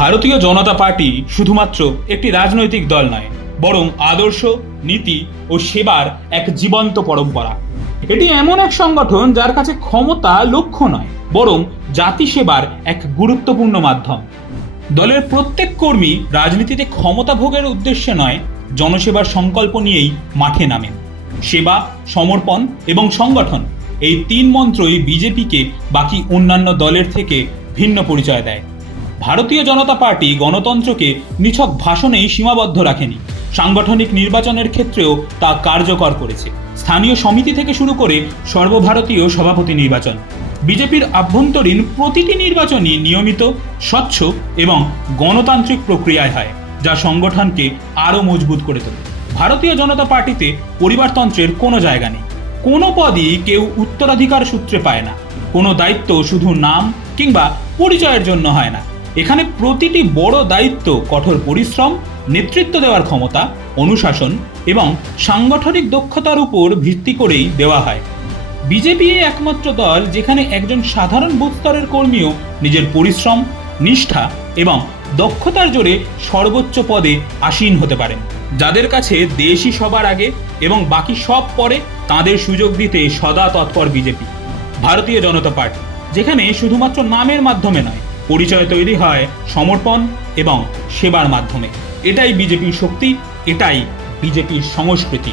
ভারতীয় জনতা পার্টি শুধুমাত্র একটি রাজনৈতিক দল নয়, বরং আদর্শ, নীতি ও সেবার এক জীবন্ত পরম্পরা। এটি এমন এক সংগঠন যার কাছে ক্ষমতা লক্ষ্য নয়, বরং জাতি সেবার এক গুরুত্বপূর্ণ মাধ্যম। দলের প্রত্যেক কর্মী রাজনীতিতে ক্ষমতা ভোগের উদ্দেশ্যে নয়, জনসেবার সংকল্প নিয়েই মাঠে নামেন। সেবা, সমর্পণ এবং সংগঠন এই তিন মন্ত্রই বিজেপিকে বাকি অন্যান্য দলের থেকে ভিন্ন পরিচয় দেয়। ভারতীয় জনতা পার্টি গণতন্ত্রকে নিছক ভাষণেই সীমাবদ্ধ রাখেনি। সাংগঠনিক নির্বাচনের ক্ষেত্রেও তা কার্যকর করেছে। স্থানীয় সমিতি থেকে শুরু করে সর্বভারতীয় সভাপতি নির্বাচন। বিজেপির আভ্যন্তরীণ প্রতিটি নির্বাচনই নিয়মিত, স্বচ্ছ এবং গণতান্ত্রিক প্রক্রিয়ায় হয়, যা সংগঠনকে আরও মজবুত করে তোলে। ভারতীয় জনতা পার্টিতে পরিবারতন্ত্রের কোনো জায়গা নেই। কোনো পদই কেউ উত্তরাধিকার সূত্রে পায় না। কোনো দায়িত্ব শুধু নাম কিংবা পরিচয়ের জন্য হয় না। এখানে প্রতিটি বড় দায়িত্ব, কঠোর পরিশ্রম, নেতৃত্ব দেওয়ার ক্ষমতা, অনুশাসন এবং সাংগঠনিক দক্ষতার উপর ভিত্তি করেই দেওয়া হয়। বিজেপি একমাত্র দল যেখানে একজন সাধারণ বুথ স্তরের কর্মীও নিজের পরিশ্রম, নিষ্ঠা এবং দক্ষতার জোরে সর্বোচ্চ পদে আসীন হতে পারেন। যাদের কাছে দেশই সবার আগে এবং বাকি সব পরে তাদের সুযোগ দিতে সদা তৎপর বিজেপি। ভারতীয় জনতা পার্টি, যেখানে শুধুমাত্র নামের মাধ্যমে নয় পরিচয় তৈরি হয় সমর্পণ এবং সেবার মাধ্যমে। এটাই বিজেপির শক্তি এটাই বিজেপির সংস্কৃতি।